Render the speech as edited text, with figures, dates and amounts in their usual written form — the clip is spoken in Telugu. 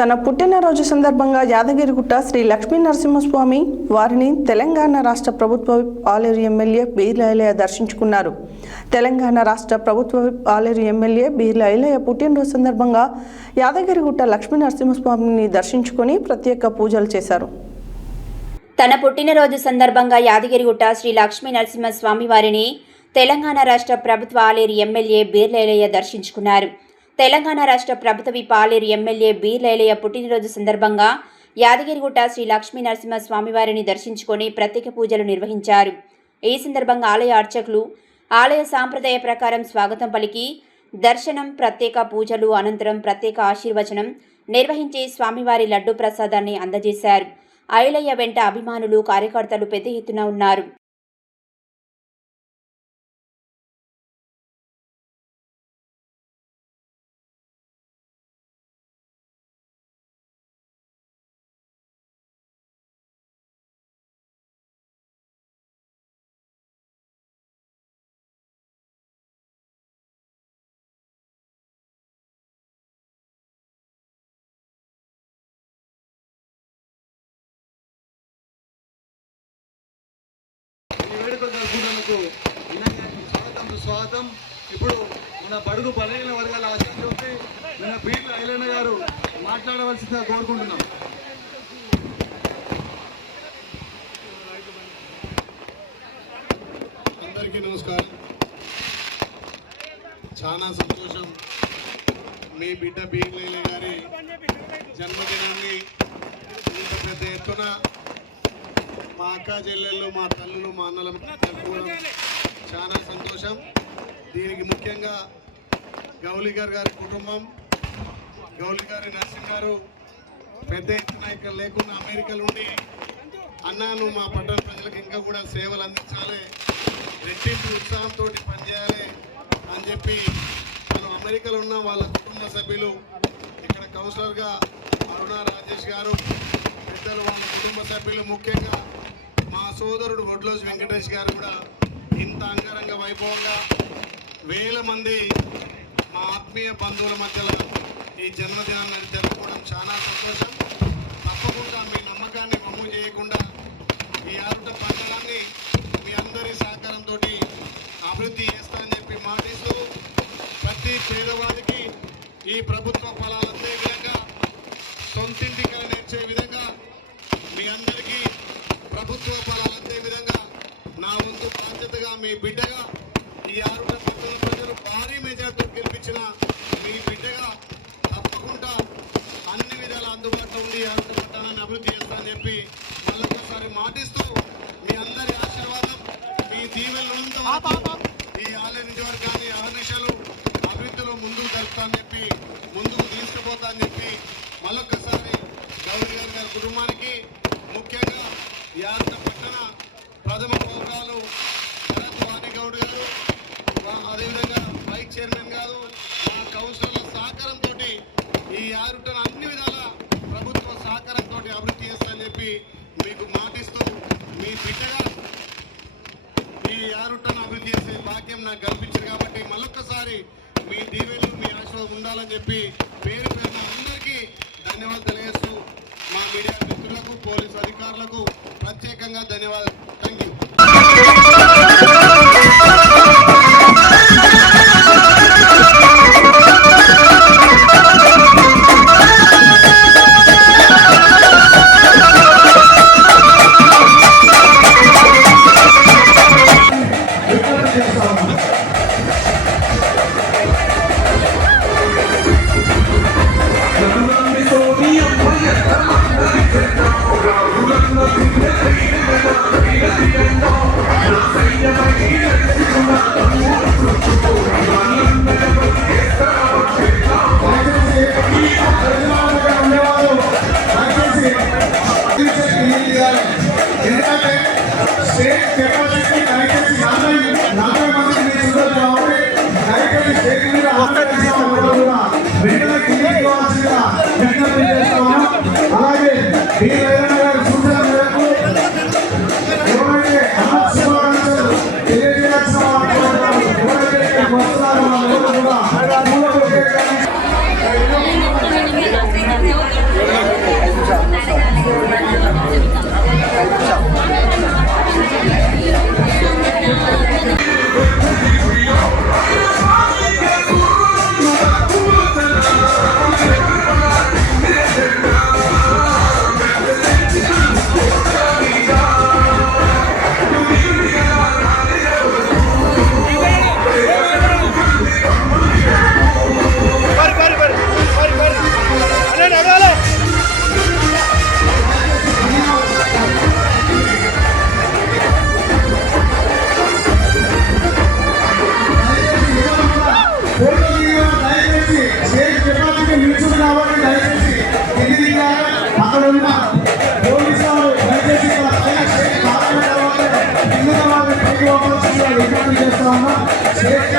తన పుట్టినరోజు సందర్భంగా యాదగిరిగుట్ట శ్రీ లక్ష్మీ నరసింహస్వామి వారిని తెలంగాణ రాష్ట్ర ప్రభుత్వ ఆలేరు ఎమ్మెల్యే బీర్ల ఐలయ్య దర్శించుకున్నారు. తెలంగాణ రాష్ట్ర ప్రభుత్వ ఆలేరు ఎమ్మెల్యే బీర్ల ఐలయ్య పుట్టినరోజు సందర్భంగా యాదగిరిగుట్ట లక్ష్మీ నరసింహస్వామిని దర్శించుకొని ప్రత్యేక పూజలు చేశారు. తన పుట్టినరోజు సందర్భంగా యాదగిరిగుట్ట శ్రీ లక్ష్మీ నరసింహస్వామి వారిని తెలంగాణ రాష్ట్ర ప్రభుత్వ ఆలేరు ఎమ్మెల్యే బీర్ల ఐలయ్య దర్శించుకున్నారు. తెలంగాణ రాష్ట్ర ప్రభుత్వ విప్ ఆలేరు ఎమ్మెల్యే బీర్ల ఐలయ్య పుట్టినరోజు సందర్భంగా యాదగిరిగుట్ట శ్రీ లక్ష్మీ నరసింహ స్వామివారిని దర్శించుకొని ప్రత్యేక పూజలు నిర్వహించారు. ఈ సందర్భంగా ఆలయ అర్చకులు ఆలయ సాంప్రదాయ ప్రకారం స్వాగతం పలికి దర్శనం, ప్రత్యేక పూజలు అనంతరం ప్రత్యేక ఆశీర్వచనం నిర్వహించి స్వామివారి లడ్డు ప్రసాదాన్ని అందజేశారు. ఐలయ్య వెంట అభిమానులు, కార్యకర్తలు పెద్ద ఎత్తున ఉన్నారు. స్వాగతం. ఇప్పుడు మన బడుగు బలహీన వర్గాల ఆశాజ్యోతి మన బీర్ల ఐలయ్య గారు మాట్లాడవలసిందిగా కోరుకుంటున్నాం. అందరికీ నమస్కారం. చాలా సంతోషం. మీ బిడ్డ బీర్ల ఐలయ్య గారి జన్మదినాన్ని ఇంత పెద్ద ఎత్తున మా అక్క చెల్లెళ్ళు, మా తల్లులు, మా అన్నలు జరుపుకోవడం చాలా సంతోషం. దీనికి ముఖ్యంగా గౌలిగారు గారి కుటుంబం, గౌలిగారి నర్సింగ్ గారు పెద్ద ఎత్తున ఇక్కడ లేకుండా అమెరికాలో ఉండి అన్నాను మా పట్టణ ప్రజలకు ఇంకా కూడా సేవలు అందించాలి, రెట్టింపు ఉత్సాహంతో పనిచేయాలి అని చెప్పి మనం అమెరికాలో ఉన్న వాళ్ళ కుటుంబ సభ్యులు, ఇక్కడ కౌన్సిలర్గా అరుణ రాజేష్ గారు, పెద్దలు వాళ్ళ కుటుంబ సభ్యులు, ముఖ్యంగా మా సోదరుడు వడ్లోజు వెంకటేష్ గారు కూడా ఇంత అంగరంగ వైభవంగా వేల మంది మా ఆత్మీయ బంధువుల మధ్యలో ఈ జన్మదినాన్ని జరుపుకోవడం చాలా సంతోషం. తప్పకుండా మీ నమ్మకాన్ని వమ్ము చేయకుండా ఈ ఆరుట పట్టణాన్ని మీ అందరి సహకారంతో అభివృద్ధి చేస్తానని చెప్పి మాటిస్తూ ప్రతి పేదవాడికి ఈ ప్రభుత్వ ఫలాలు అందే విధంగా, సొంతింటికి నేర్చే విధంగా, మీ అందరికీ ప్రభుత్వ ఫలాలు అందే విధంగా నా వంతు బాధ్యతగా మీ బిడ్డగా ఈ ఆరుట పట్టణ ప్రజలు భారీ మెజార్టీతో గెలిపించిన మీ బిడ్డగా తప్పకుండా అన్ని విధాల అందుబాటులో ఉండి ఆరుట పట్టణాన్ని అభివృద్ధి చేస్తానని చెప్పి మళ్ళొకసారి మాటిస్తూ మీ అందరి ఆశీర్వాదం, మీ దీవెనలంతా ఈ ఆలయ నియోజకవర్గాన్ని అహర్నిశలు అభివృద్ధిలో ముందుకు జరుపుతానని చెప్పి, ముందుకు తీసుకుపోతానని చెప్పి మళ్ళొక్కసారి గౌరీ గారి కుటుంబానికి, ముఖ్యంగా ఈ ఆరుట పట్టణ ప్రథమ పౌరాలు శరత్ వాణిగౌడ్ గారు, అదేవిధంగా వైస్ చైర్మన్ గారు, మా కౌన్సిలర్ల సహకారంతో ఈ ఆరుటను అన్ని విధాల ప్రభుత్వ సహకారంతో అభివృద్ధి చేస్తానని చెప్పి మీకు మాటిస్తూ మీ బిడ్డగా ఈ ఆరుటను అభివృద్ధి చేసే భాగ్యం నాకు కల్పించారు కాబట్టి మళ్ళొక్కసారి మీ దీవెనలు, మీ ఆశీర్వాదం ఉండాలని చెప్పి పేరు పేరున అందరికీ ధన్యవాదాలు తెలియజేస్తూ మా మీడియా మిత్రులకు, పోలీసు అధికారులకు ప్రత్యేకంగా ధన్యవాదాలు. Thank you. ఎందుకంటే స్టేట్ కెపాసిటీ దయచేసి 40 మందికి మీరు చూడాలి కాబట్టి దయచేసి స్టేట్ మీద వెంటనే తీసుకోవాల్సిందిగా విజ్ఞప్తి చేస్తాము. అలాగే